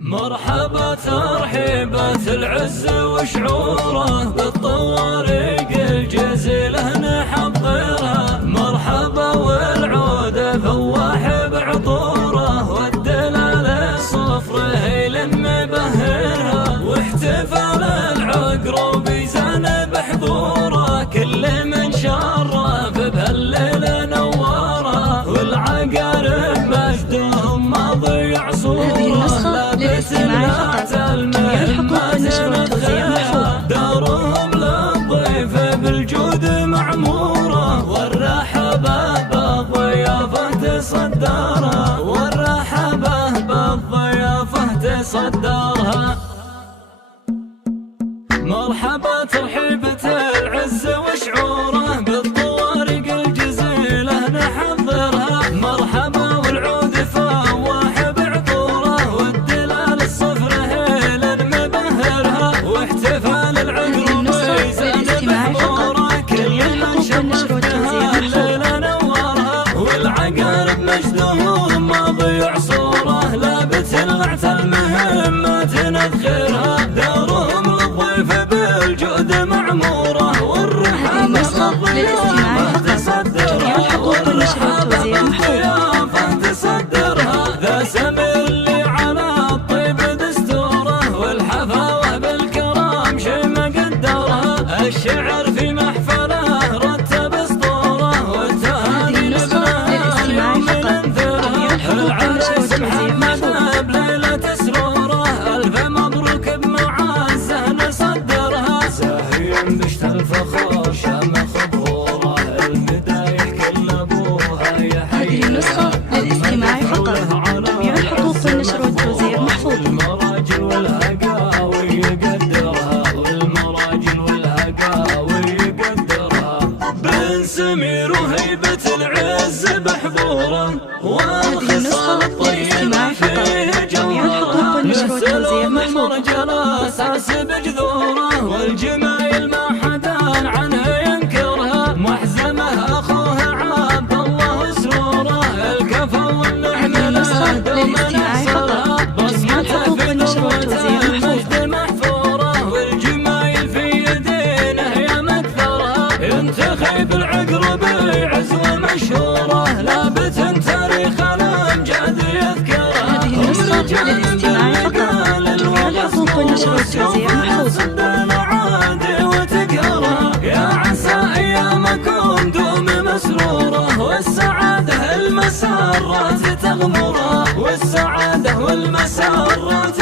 مرحبا ترحيبة العز وشعوره بالطوارق الجزيلة نحضرها. مرحبا والعود فواح بعطوره والدلال الصفر هيل مبهرها. واحتفال العقرب يزان بحضوره كل من شرف بهالليلة نواره. والعقارب مجدهم ما ضيع صوره للاستماع فقط. جميع الحقوق والنشر والتوزيع محفوظ. دارهم للضيف بالجود معمورة والرحبة بالضيافة تصدرها. والرحبة بالضيافة تصدرها. مرحبا ترحيبة العز وشعوره بالطوارق الجزيلة نحضرها. مرحبا والعود فواح بعطوره والدلال الصفر هيل مبهرها. واحتفال العقرب يزان بحضوره كل من شرفها الليلة نورها. والعقارب مجدهم ما ضيع صوره لا بتلعت المهمات نذخرها. دارهم للضيف بالجود معموره والرحابة بالضيافة تصدرها. والضيافة تصدرها. ذا سمي اللي على الطيب دستوره والحفاوة بالكرام شي مقدرها. الشعر في محفله رتب اسطوره والتهاني لبنها اليوم ننثرها. العريس محمد بليلة سروره ألف مبروك بمعزه نصدرها. زاهيا بشت الفخر شام خبوره المدايح كل ابوها يحييها. هذه النسخة للاستماع فقط. جميع الحقوق والنشر والتوزيع محفوظ. المراجل والهقاوي يقدرها. والمراجل والهقاوي يقدرها. بن سمير وهيبة العز بحضوره والخصال الطيبة فيه جوهرها. السلوم المرجل اساس بجذوره والجمايل ما حدان عنها ينكرها. محزمه اخوها عبد الله سروره الكفى والنعمه له دوم نحصرها. بصمته في ذروته المجد محفوره والجمايل في يدينه يا مكثرها. ينتخب العقرب عزوه مشهوره لابت تاريخ الامجاد يذكرها. هذه النسخة للاستماع فقط. جميع الحقوق والنشر والتوزيع محفوظ. العادي وتقهرها. يا عسى ايامكم دوم مسروره والسعاده المسرات تغمرها. والسعاده والمسرات